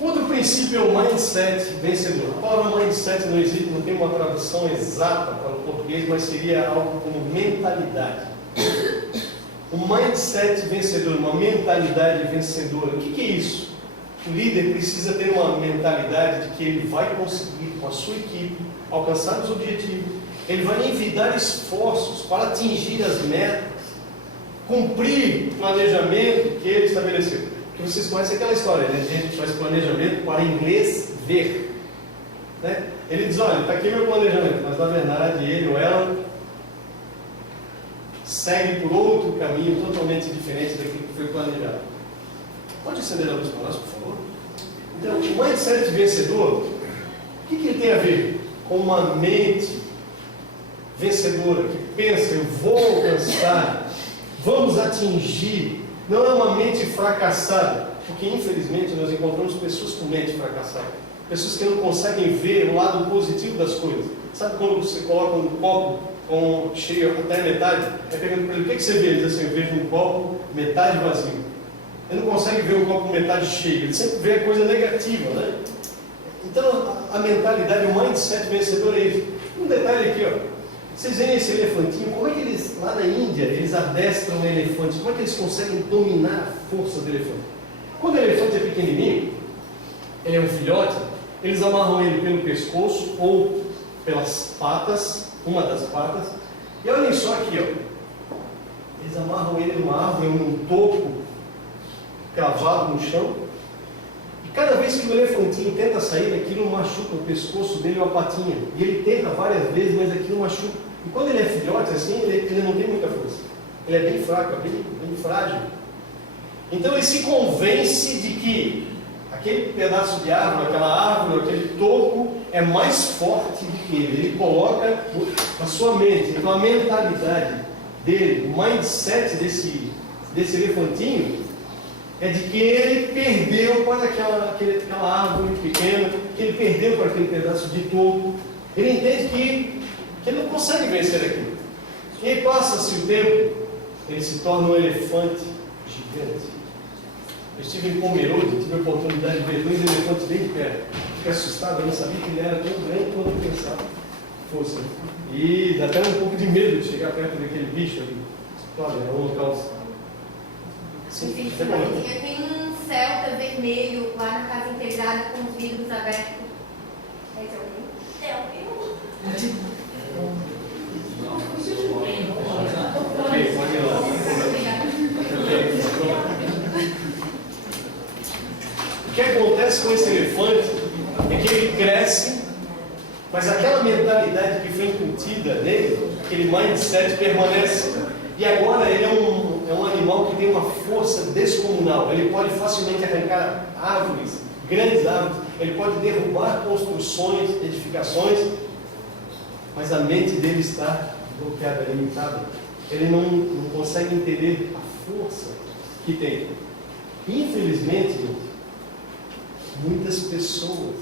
Outro princípio é o mindset vencedor. A palavra mindset não existe, não tem uma tradução exata para o português, mas seria algo como mentalidade. O mindset vencedor, uma mentalidade vencedora. O que é isso? O líder precisa ter uma mentalidade de que ele vai conseguir, com a sua equipe, alcançar os objetivos. Ele vai envidar esforços para atingir as metas, cumprir o planejamento que ele estabeleceu. Porque vocês conhecem aquela história, né? A gente faz planejamento para inglês ver. Né? Ele diz, olha, está aqui meu planejamento, mas na verdade ele ou ela segue por outro caminho totalmente diferente daquilo que foi planejado. Pode acender a luz para nós, por favor? Então, o mindset vencedor, o que ele tem a ver com uma mente vencedora, que pensa, eu vou alcançar, vamos atingir? Não é uma mente fracassada, porque infelizmente nós encontramos pessoas com mente fracassada, pessoas que não conseguem ver o lado positivo das coisas. Sabe quando você coloca um copo cheio até metade? É perguntando para ele, o que você vê? Ele diz assim, eu vejo um copo metade vazio. Ele não consegue ver o copo metade cheio, ele sempre vê a coisa negativa, né? Então a mentalidade, o mindset vencedor é isso. Um detalhe aqui, ó. Vocês veem esse elefantinho, como é que eles, lá na Índia, eles adestram o elefante, como é que eles conseguem dominar a força do elefante? Quando o elefante é pequenininho, ele é um filhote, eles amarram ele pelo pescoço ou pelas patas, uma das patas, e olhem só aqui, ó. Eles amarram ele numa árvore, num toco cravado no chão, e cada vez que o elefantinho tenta sair, aquilo machuca o pescoço dele ou a patinha, e ele tenta várias vezes, mas aquilo machuca. E quando ele é filhote, assim, ele não tem muita força. Ele é bem fraco, é bem frágil. Então ele se convence de que aquele pedaço de árvore, aquela árvore, aquele toco é mais forte do que ele. Ele coloca a sua mente, então a mentalidade dele, o mindset desse elefantinho é de que ele perdeu para aquela árvore pequena, que ele perdeu para aquele pedaço de toco. Ele entende que ele não consegue vencer aquilo. E aí passa-se o tempo, ele se torna um elefante gigante. Eu estive em Pomerode, tive a oportunidade de ver 2 elefantes bem de perto. Fiquei assustado, eu não sabia que ele era tão grande quanto eu pensava. Força. E dá até um pouco de medo de chegar perto daquele bicho ali. Olha, é um local. Sim, tem um Celta vermelho lá na casa integrada com os vidros abertos. É alguém? O que acontece com esse elefante é que ele cresce, mas aquela mentalidade que foi incutida nele, aquele mindset permanece. E agora ele é um animal que tem uma força descomunal. Ele pode facilmente arrancar árvores, grandes árvores, ele pode derrubar construções, edificações, mas a mente dele está bloqueada, limitada. Ele não consegue entender a força que tem. Infelizmente, muitas pessoas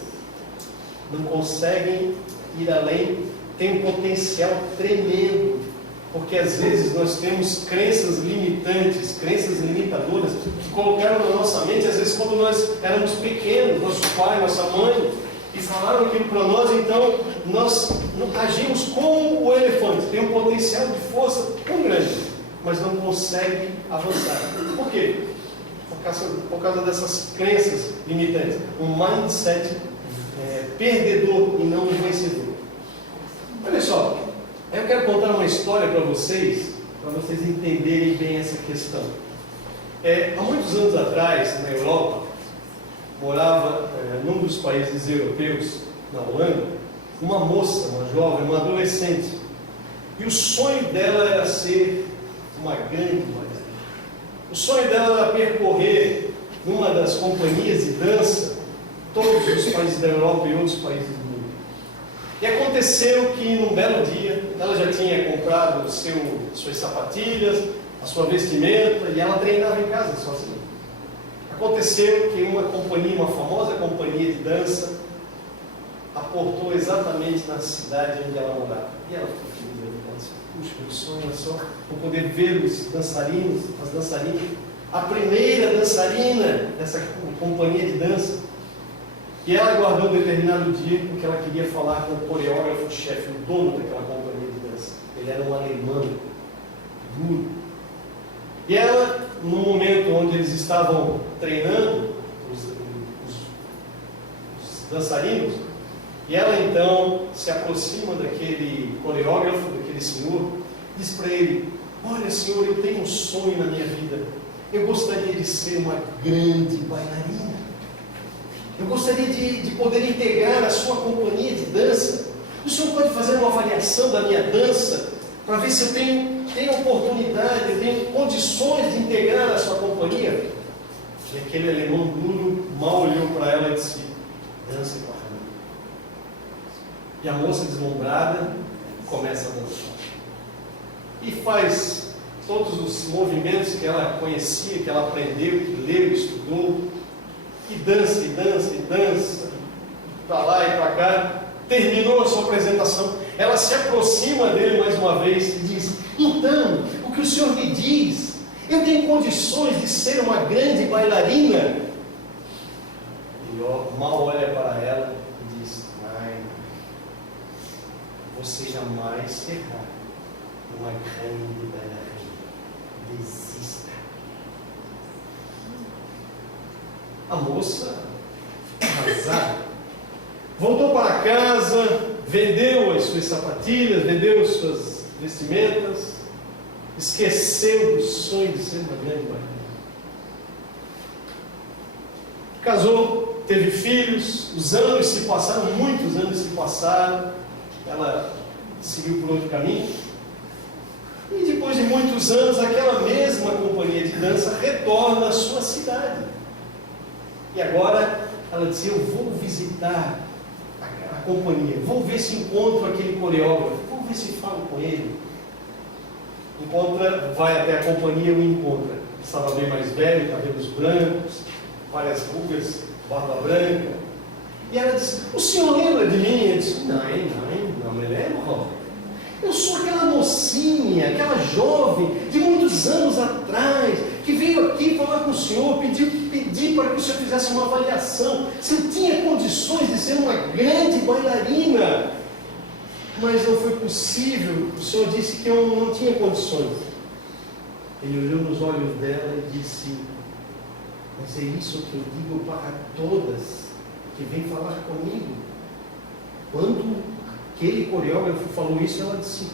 não conseguem ir além, tem um potencial tremendo, porque às vezes nós temos crenças limitantes, crenças limitadoras, que colocaram na nossa mente, às vezes quando nós éramos pequenos, nosso pai, nossa mãe, e falaram aquilo para nós, então nós agimos como o elefante, tem um potencial de força tão grande, mas não consegue avançar. Por quê? Por causa dessas crenças limitantes. Um mindset perdedor e não vencedor. Olha só, eu quero contar uma história para vocês entenderem bem essa questão. Há muitos anos atrás, na Europa, morava num dos países europeus, na Holanda, uma moça, uma jovem, uma adolescente. E o sonho dela era ser uma grande bailarina. O sonho dela era percorrer numa das companhias de dança todos os países da Europa e outros países do mundo. E aconteceu que num belo dia, ela já tinha comprado suas sapatilhas, a sua vestimenta, e ela treinava em casa sozinha. Aconteceu que uma famosa companhia de dança, aportou exatamente na cidade onde ela morava. E ela ficou feliz, ela disse, puxa, meu sonho é só eu poder ver os dançarinos, as dançarinas, a primeira dançarina dessa companhia de dança. E ela guardou um determinado dia porque ela queria falar com o coreógrafo-chefe, o dono daquela companhia de dança. Ele era um alemão, duro. E ela, no momento onde eles estavam treinando, os dançarinos, e ela então se aproxima daquele coreógrafo, daquele senhor, diz para ele: olha, senhor, eu tenho um sonho na minha vida. Eu gostaria de ser uma grande bailarina. Eu gostaria de poder integrar a sua companhia de dança. O senhor pode fazer uma avaliação da minha dança para ver se eu tenho oportunidade, eu tenho condições de integrar a sua companhia? E aquele alemão duro mal olhou para ela e disse: dança com a Rainha. E a moça deslumbrada começa a dançar. E faz todos os movimentos que ela conhecia, que ela aprendeu, que leu, estudou. E dança, e dança, e dança, para lá e para cá. Terminou a sua apresentação. Ela se aproxima dele mais uma vez e diz: então, o que o senhor me diz? Eu tenho condições de ser uma grande bailarina? Ele mal olha para ela e diz: ai, você jamais será uma grande bailarina. Desista. A moça, arrasada, voltou para casa, vendeu as suas sapatilhas, vendeu as suas vestimentas, esqueceu do sonho de ser uma grande bailarina. Casou, teve filhos, os anos se passaram, muitos anos se passaram, ela seguiu por outro caminho. E depois de muitos anos, aquela mesma companhia de dança retorna à sua cidade. E agora ela disse: eu vou visitar a companhia, vou ver se encontro aquele coreógrafo, vou ver se falo com ele. Encontra, vai até a companhia e o encontra. Estava bem mais velho, cabelos brancos, várias rugas, barba branca. E ela disse: o senhor lembra de mim? Ele disse: não me lembro. Eu sou aquela mocinha, aquela jovem de muitos anos atrás, que veio aqui falar com o senhor, pedir para que o senhor fizesse uma avaliação, se eu tinha condições de ser uma grande bailarina. Mas não foi possível, o senhor disse que eu não tinha condições. Ele olhou nos olhos dela e disse: mas é isso que eu digo para todas que vêm falar comigo. Quando aquele coreógrafo falou isso, ela disse: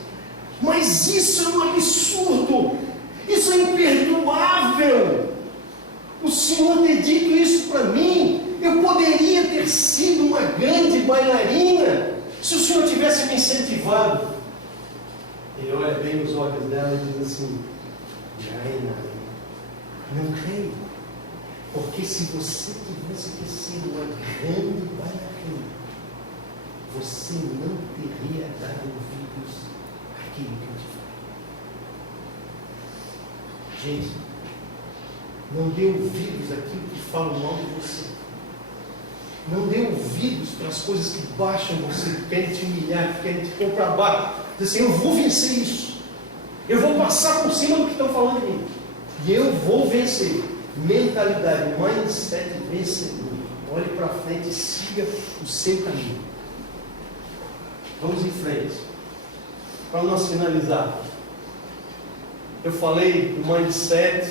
mas isso é um absurdo, isso é imperdoável. O senhor ter dito isso para mim, eu poderia ter sido uma grande bailarina se o senhor tivesse me incentivado. Ele olha bem nos olhos dela e diz assim: não creio, porque se você tivesse sido uma grande bailarina, você não teria dado ouvidos àquilo que eu te falei. Gente, não dê ouvidos àquilo que falam mal de você. Não dê ouvidos para as coisas que baixam você, que querem te humilhar, que querem te pôr para baixo. Diz assim: eu vou vencer isso. Eu vou passar por cima do que estão falando de mim. E eu vou vencer. Mentalidade, mindset vencedor. Olhe para frente e siga o seu caminho. Vamos em frente. Para nós finalizar, eu falei do mindset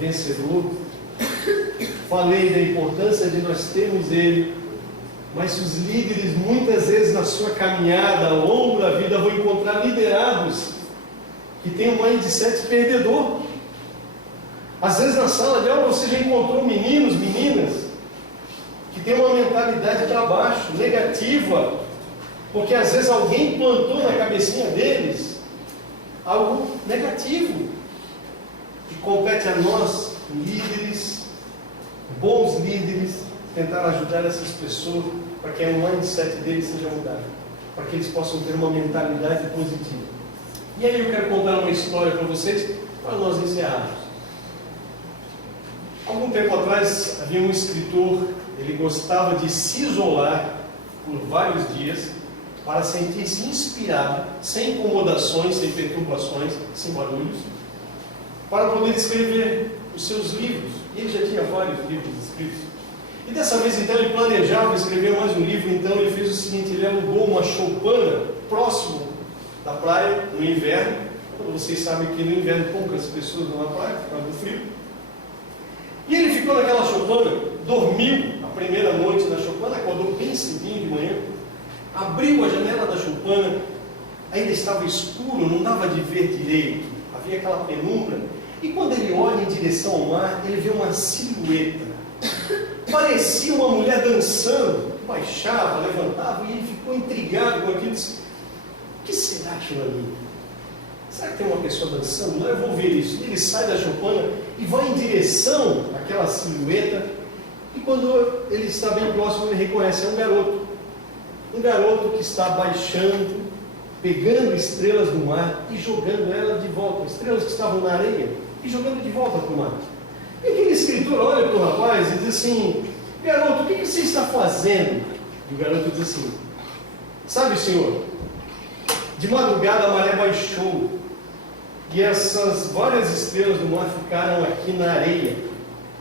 vencedor, falei da importância de nós termos ele, mas os líderes muitas vezes na sua caminhada ao longo da vida vão encontrar liderados que têm um mindset perdedor. Às vezes na sala de aula você já encontrou meninos, meninas que têm uma mentalidade para baixo, negativa, porque às vezes alguém plantou na cabecinha deles algo negativo. E compete a nós, líderes, bons líderes, tentar ajudar essas pessoas para que o mindset deles seja mudado, para que eles possam ter uma mentalidade positiva. E aí eu quero contar uma história para vocês, para nós encerrarmos. Algum tempo atrás havia um escritor, ele gostava de se isolar por vários dias para sentir-se inspirado, sem incomodações, sem perturbações, sem barulhos, para poder escrever os seus livros. Ele já tinha vários livros escritos. E dessa vez, então, ele planejava escrever mais um livro. Então ele fez o seguinte: ele alugou uma choupana próximo da praia no inverno. Vocês sabem que no inverno poucas pessoas vão na praia, por causa do frio. E ele ficou naquela choupana, dormiu a primeira noite na choupana, acordou bem cedinho de manhã, abriu a janela da choupana, ainda estava escuro, não dava de ver direito, havia aquela penumbra, e quando ele olha em direção ao mar, ele vê uma silhueta, parecia uma mulher dançando, baixava, levantava, e ele ficou intrigado com aquilo, disse: o que será aquilo ali? Será que tem uma pessoa dançando? Não, eu vou ver isso. Ele sai da choupana e vai em direção àquela silhueta, e quando ele está bem próximo, ele reconhece: é um garoto que está baixando, pegando estrelas do mar e jogando elas de volta, estrelas que estavam na areia, e jogando de volta para o mar. E aquele escritor olha para o rapaz e diz assim: garoto, o que você está fazendo? E o garoto diz assim: sabe, senhor, de madrugada a maré baixou, e essas várias estrelas do mar ficaram aqui na areia.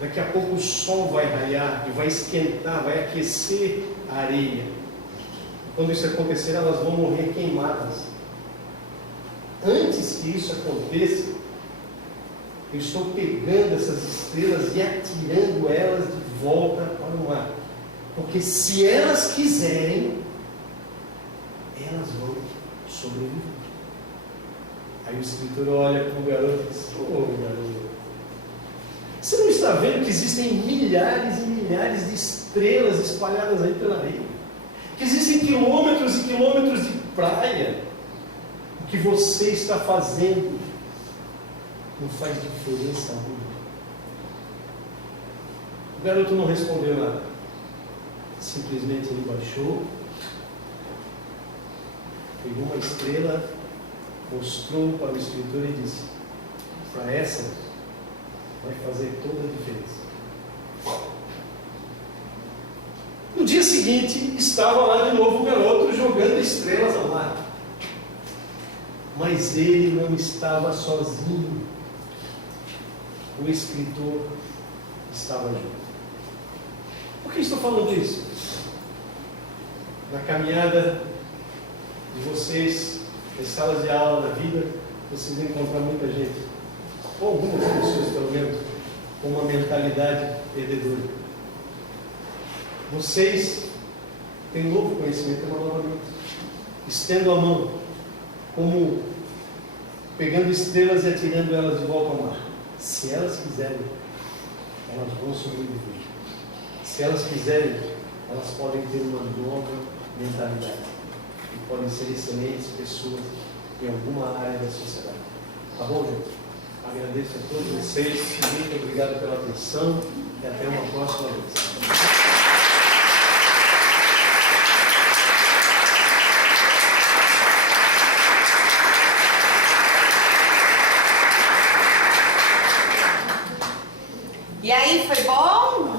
Daqui a pouco o sol vai raiar e vai esquentar, vai aquecer a areia. Quando isso acontecer, elas vão morrer queimadas. Antes que isso aconteça, eu estou pegando essas estrelas e atirando elas de volta para o mar. Porque se elas quiserem, elas vão sobreviver. Aí o escritor olha para o garoto e diz: garoto, você não está vendo que existem milhares e milhares de estrelas espalhadas aí pela areia? Que existem quilômetros e quilômetros de praia? O que você está fazendo não faz diferença alguma. O garoto não respondeu nada. Simplesmente ele baixou, pegou uma estrela, mostrou para o escritor e disse: para essa vai fazer toda a diferença. No dia seguinte, estava lá de novo o garoto jogando estrelas ao mar. Mas ele não estava sozinho. O escritor estava junto. Por que estou falando isso? Na caminhada de vocês, nas salas de aula da vida, vocês vão encontrar muita gente, ou algumas pessoas pelo menos, com uma mentalidade perdedora. Vocês têm um novo conhecimento, uma nova mente. Estendo a mão, como pegando estrelas e atirando elas de volta ao mar. Se elas quiserem, elas vão sobreviver. Se elas quiserem, elas podem ter uma nova mentalidade e podem ser excelentes pessoas em alguma área da sociedade. Tá bom, gente? Agradeço a todos vocês, muito obrigado pela atenção e até uma próxima vez. E aí, foi bom?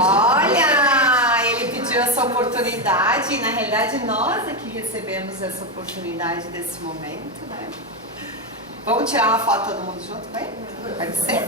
Olha, ele pediu essa oportunidade e na realidade nós é que recebemos essa oportunidade desse momento, né? Vamos tirar uma foto todo mundo junto, vai? Pode ser?